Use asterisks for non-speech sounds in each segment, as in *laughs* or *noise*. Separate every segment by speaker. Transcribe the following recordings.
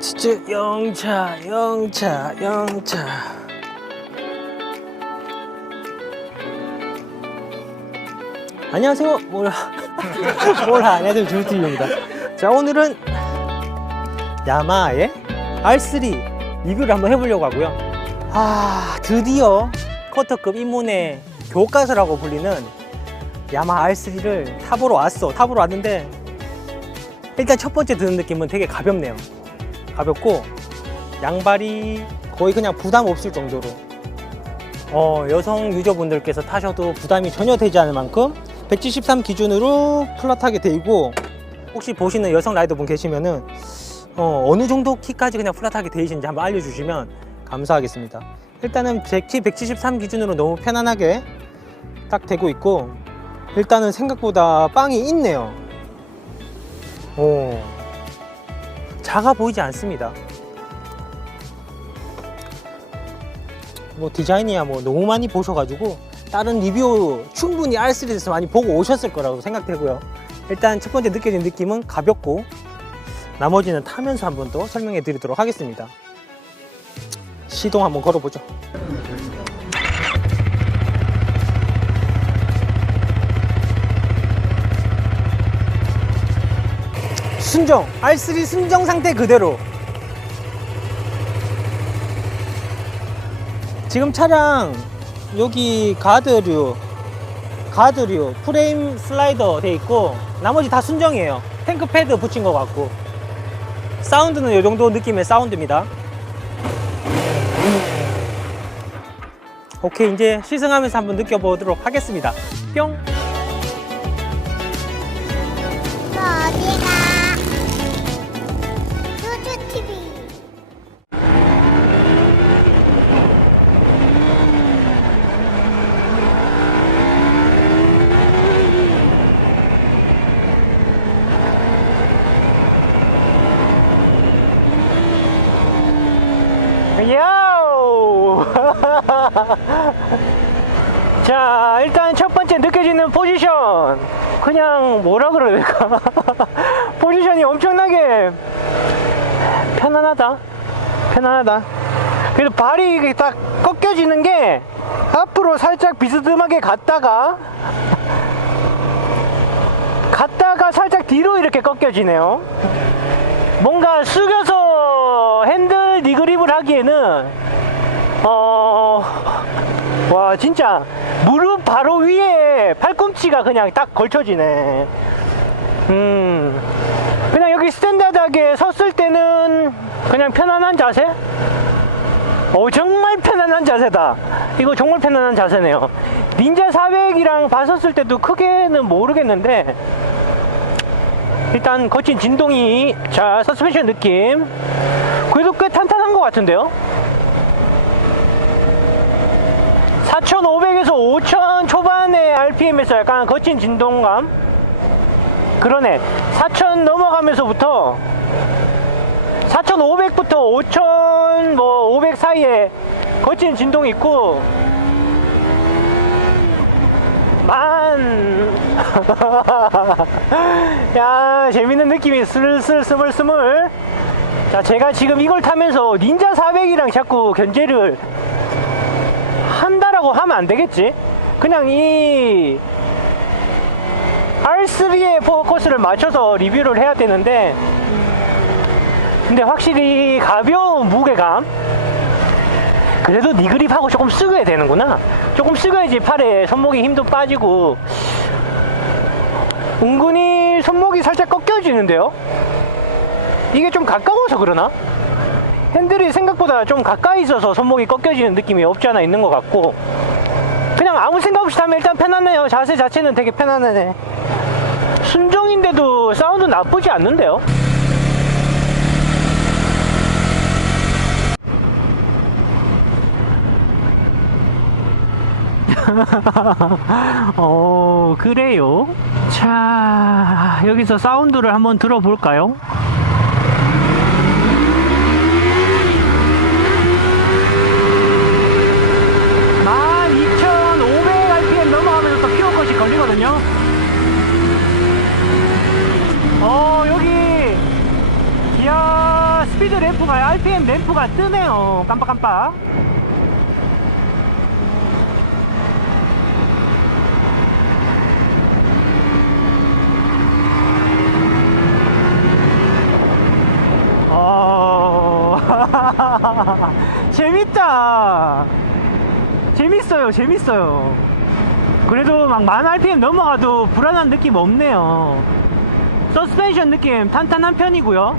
Speaker 1: 진짜 영차 영차 영차. 안녕하세요. 몰라 몰라 안녕하세요 조유TV입니다. 자 오늘은 야마하의 R3 리뷰를 한번 해보려고 하고요. 아 드디어 커터급 입문의 교과서라고 불리는 야마하 R3를 타보러 왔어. 타보러 왔는데 일단 첫 번째 드는 느낌은 되게 가볍네요 가볍고 양발이 거의 그냥 부담 없을 정도로 어, 여성 유저분들께서 타셔도 부담이 전혀 되지 않을 만큼 173 기준으로 플랫하게 돼 있고 혹시 보시는 여성 라이더분 계시면은 어, 어느 정도 키까지 그냥 플랫하게 돼 있는지 한번 알려주시면 감사하겠습니다. 일단은 제키 173 기준으로 너무 편안하게 딱 되고 있고 일단은 생각보다 빵이 있네요. 오, 작아 보이지 않습니다. 뭐 디자인이야 뭐 너무 많이 보셔가지고 다른 리뷰 충분히 R3에서 많이 보고 오셨을 거라고 생각되고요. 일단 첫 번째 느껴진 느낌은 가볍고 나머지는 타면서 한 번 더 설명해 드리도록 하겠습니다. 시동 한번 걸어보죠. 순정 R3 순정 상태 그대로. 지금 차량 여기 가드류 가드류 프레임 슬라이더 돼 있고 나머지 다 순정이에요. 탱크 패드 붙인 것 같고. 사운드는 이 정도 느낌의 사운드입니다. 오케이 이제 시승하면서 한번 느껴보도록 하겠습니다. 뿅 야우! *laughs* 자, 일단 첫 번째 느껴지는 포지션. 그냥 뭐라 그럴까? *laughs* 포지션이 엄청나게 편안하다. 편안하다. 그래도 발이 딱 꺾여지는 게 앞으로 살짝 비스듬하게 갔다가 갔다가 살짝 뒤로 이렇게 꺾여지네요. 뭔가 숙여서 하기에는 어... 와 진짜 무릎 바로 위에 팔꿈치가 그냥 딱 걸쳐지네. 음 그냥 여기 스탠다드하게 섰을 때는 그냥 편안한 자세? 오 정말 편안한 자세다. 이거 정말 편안한 자세네요. 닌자 400이랑 봤었을 때도 크게는 모르겠는데 일단 거친 진동이 자 서스펜션 느낌 그래도 꽤 탄탄한 것 같은데요 4,500에서 5,000 초반의 RPM에서 약간 거친 진동감 그러네 4,000 넘어가면서부터 4,500부터 5,000 뭐 500 사이에 거친 진동이 있고 만. *laughs* 야, 재밌는 느낌이 슬슬 스물스물. 자, 제가 지금 이걸 타면서 닌자 400이랑 자꾸 견제를 한다라고 하면 안 되겠지? 그냥 이 R3의 포커스를 맞춰서 리뷰를 해야 되는데, 근데 확실히 가벼운 무게감, 그래도 니그립하고 조금 쓰여야 되는구나. 조금 쓰여야지 팔에 손목에 힘도 빠지고 은근히 손목이 살짝 꺾여지는데요. 이게 좀 가까워서 그러나? 핸들이 생각보다 좀 가까이 있어서 손목이 꺾여지는 느낌이 없지 않아 있는 것 같고 그냥 아무 생각 없이 타면 일단 편안해요. 자세 자체는 되게 편안하네. 순정인데도 사운드 나쁘지 않는데요. *laughs* 어, 그래요? 자, 여기서 사운드를 한번 들어볼까요? 만 2,500 RPM 넘어가면서 또 퓨어 걸리거든요. 어, 여기, 이야, 스피드 랩 그런가요? RPM 램프가 뜨네요. 깜빡깜빡. 어... *laughs* 재밌다. 재밌어요, 재밌어요. 그래도 막 만 RPM 넘어가도 불안한 느낌 없네요. 서스펜션 느낌 탄탄한 편이고요.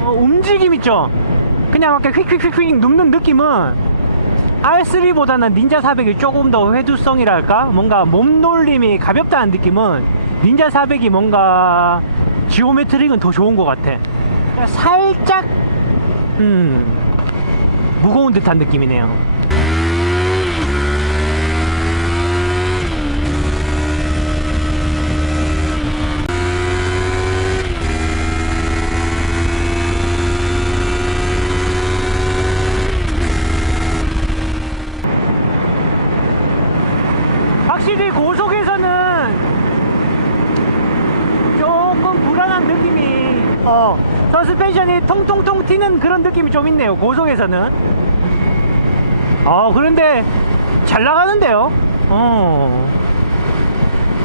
Speaker 1: 어, 움직임 있죠? 그냥 이렇게 휙휙휙휙 눕는 느낌은 R3보다는 닌자 400이 조금 더 회두성이랄까? 뭔가 몸놀림이 가볍다는 느낌은 닌자 400이 뭔가 지오메트릭은 더 좋은 것 같아. 살짝, 음, 무거운 듯한 느낌이네요. 확실히 고속에서는 조금 불안한 느낌이 어 서스펜션이 통통통 튀는 그런 느낌이 좀 있네요 고속에서는. 어 그런데 잘 나가는데요? 어.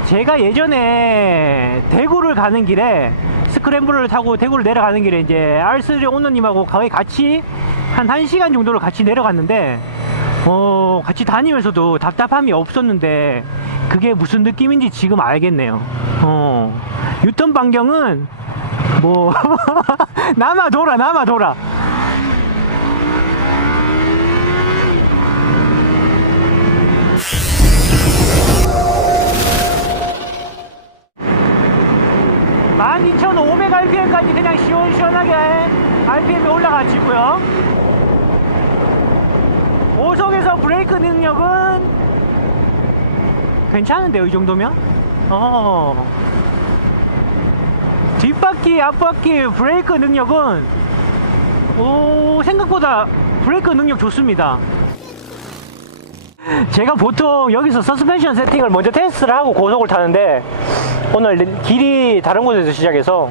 Speaker 1: 제가 예전에 대구를 가는 길에 스크램블을 타고 대구를 내려가는 길에 이제 R3 오너님하고 거의 같이 한 1시간 정도를 같이 내려갔는데 어, 같이 다니면서도 답답함이 없었는데 그게 무슨 느낌인지 지금 알겠네요. 어, 유턴 반경은 뭐 *laughs* 남아 돌아 남아 돌아. 만2,500 RPM까지 그냥 시원시원하게 RPM이 올라가지고요. 고속에서 브레이크 능력은 괜찮은데요, 이 정도면? 어. 뒷바퀴, 앞바퀴 브레이크 능력은 오, 생각보다 브레이크 능력 좋습니다. 제가 보통 여기서 서스펜션 세팅을 먼저 테스트를 하고 고속을 타는데 오늘 길이 다른 곳에서 시작해서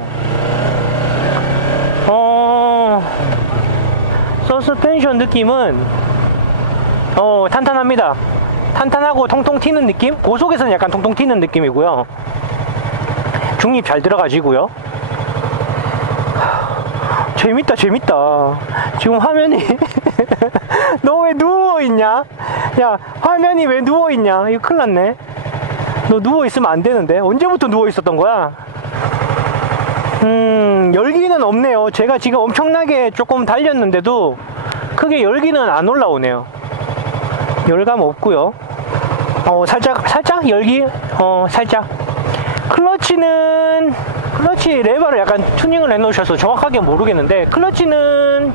Speaker 1: 어 서스펜션 느낌은 어 탄탄합니다. 탄탄하고 통통 튀는 느낌? 고속에서는 약간 통통 튀는 느낌이고요 중립 잘 들어가지고요. 하, 재밌다 재밌다. 지금 화면이 *laughs* 너 왜 누워있냐? 야 화면이 왜 누워있냐? 이거 큰일 났네. 너 누워있으면 안 되는데? 언제부터 누워있었던 거야? 음 열기는 없네요. 제가 지금 엄청나게 조금 달렸는데도 크게 열기는 안 올라오네요. 열감 없고요. 어 살짝 살짝 열기? 어 살짝 클러치는 클러치 레버를 약간 튜닝을 해놓으셔서 정확하게 모르겠는데 클러치는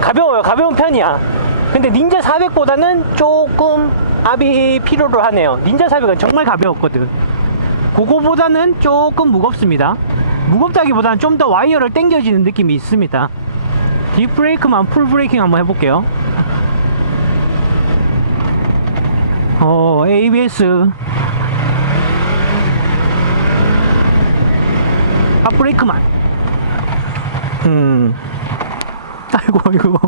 Speaker 1: 가벼워요. 가벼운 편이야. 근데 닌자 400보다는 조금 압이 필요로 하네요. 닌자 400은 정말 가벼웠거든. 그거보다는 조금 무겁습니다. 무겁다기보다는 좀 더 와이어를 당겨지는 느낌이 있습니다. 딥브레이크만 풀브레이킹 한번 해볼게요 어 ABS 핫브레이크만. 음. 아이고 아이고 *laughs*